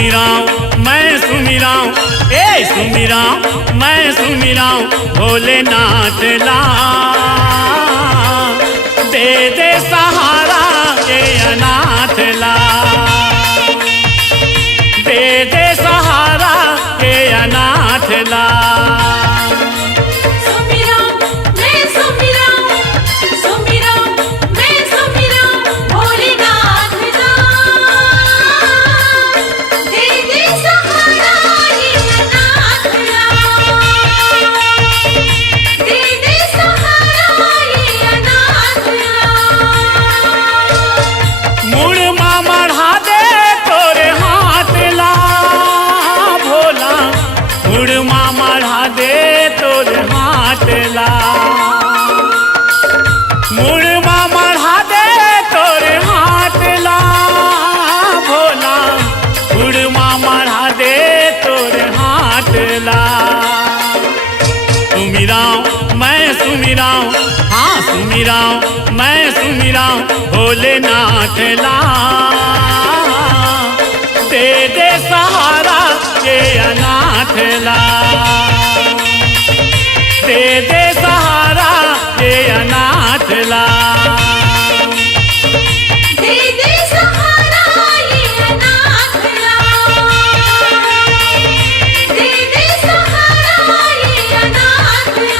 सुमिराऊं मैं सुमिराऊं, ए सुमिराऊं मैं सुमिराऊं भोलेनाथ ला। दे दे सहारा ये अनाथ ला, दे दे सहारा ये अनाथ ला। मुड़मा मढ़ा दे तोरे हाथ ला भोला, मुड़मा मढ़ा दे तोरे हाथ ला। सुमिराऊं मैं सुमिराऊं, हाँ सुमिराऊं मैं सुमिराऊं भोलेनाथ ला। दे दे सहारा ये अनाथ ला, दे दे सहारा ये अनाथ ला। दे दे सहारा ये अनाथ ला, दे दे सहारा ये अनाथ ला।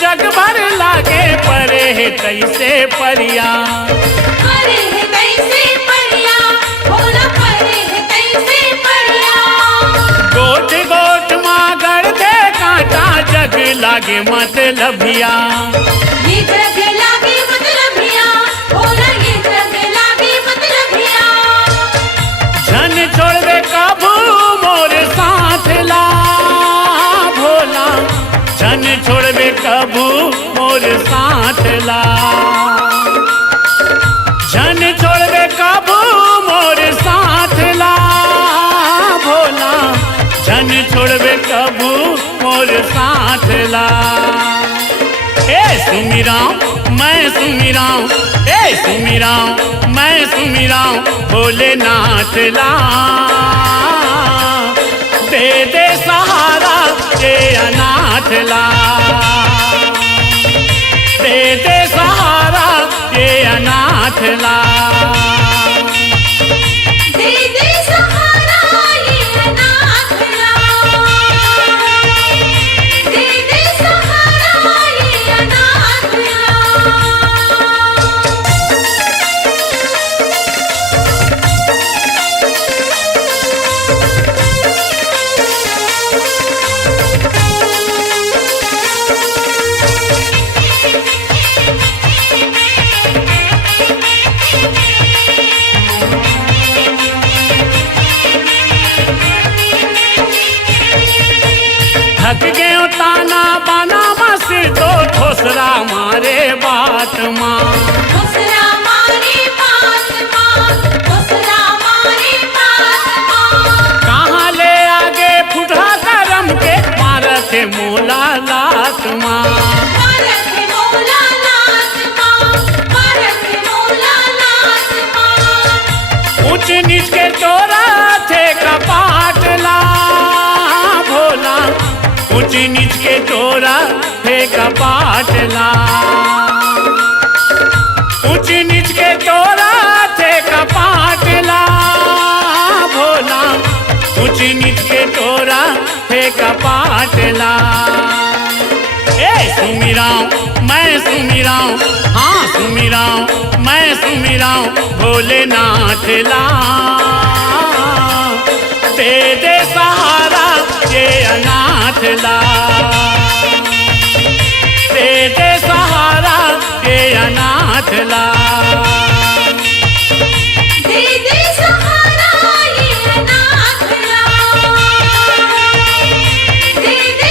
जग भर लागे परे है कैसे परिया, परे है कैसे परिया भोला, परे है कैसे परिया। गोट गोट मागर दे कांटा जग लागे मतलबिया, ये जग लागे मतलबिया भोला, ये जग लागे मतलबिया। झन छोड़ दे कभू मोर साथ ला भोला, झन छोड़ दे कभू मोर साथ ला। झन छोड़ दे कभू मोर साथ ला भोला, झन छोड़ दे कभू मोर साथ ला। ए सुमिराऊं मैं सुमिराऊं, ए सुमिराऊं मैं सुमिराऊं भोलेनाथ ला। दे दे सहारा ये अनाथ ला, दे दे सहारा ये अनाथ ला। दे दे सहारा ये अनाथ ला, दे दे सहारा ये अनाथ ला। थक गए ताना बाना मस तो ठोसरा मारे बात माँ, ठोसरा मारे बात माँ, ठोसरा मारे बात माँ। कहाँ ले आगे फुटा करम के मारत मोला लात माँ, मारत मोला लात माँ, मारत मोला लात माँ। ऊंच नीच के चोरा थे कपाट ला भोला, ऊंच नीच के चोरा थे कपाट ला। ऊंच नीच के चोरा थे कपाट ला भोला, ऊंच नीच के चोरा थे कपाट ला। ए सुमिराऊं मैं सुमिराऊं, हाँ सुमिराऊं मैं सुमिराऊं भोलेनाथ ला। दे दे सहारा ये अनाथ ला, दे दे सहारा ये अनाथ ला। दे दे सहारा ये अनाथ ला, दे दे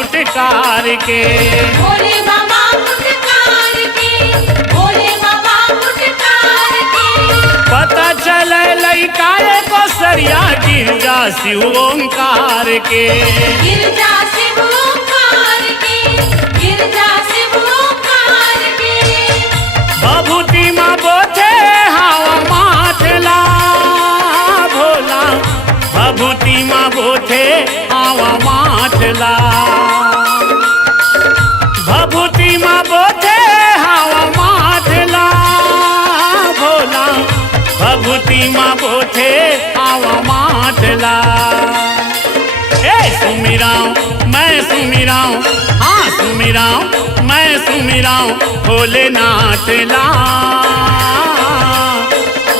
फुटकार के। भोले बाबा फुटकार के, भोले बाबा फुटकार के। पता चले लइका को सरिया गिरजा शिव ओंकार के। गिरजा शिव ओंकार के, गिरजा शिव ओंकार के। भभूति माँ बोथे हवा माथला भोला, भभूति माँ बोथे हवा माथला, भभूति माँ बोथे हवा माथला भोला, भभूति माँ बोथे हवा माथला। ए सुमिराऊं मैं सुमिराऊं, हाँ सुमिराऊं मैं सुमिराऊं भोलेनाथ ला।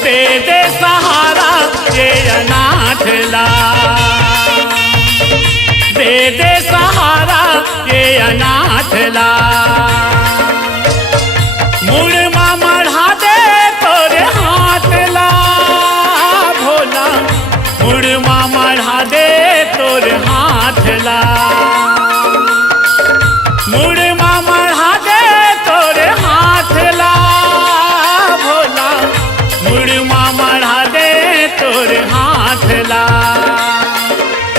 दे दे सहारा ये अनाथ ला, दे दे सहारा ये अनाथ ला। मुड़ माँ मढ़ा दे तोरे हाथ ला भोला, मुड़ माँ मढ़ा दे तोरे हाथ ला, मुड़ माँ मढ़ा दे तोरे हाथ ला भोला, मुड़ माँ मढ़ा दे तोरे हाथ ला।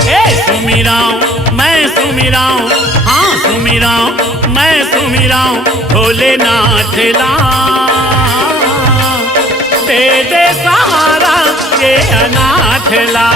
ए सुमिराऊं मैं सुमिराऊं, हाँ सुमिराऊं मैं सुमिराऊं भोलेनाथ ला। दे दे सहारा ये अनाथ ला।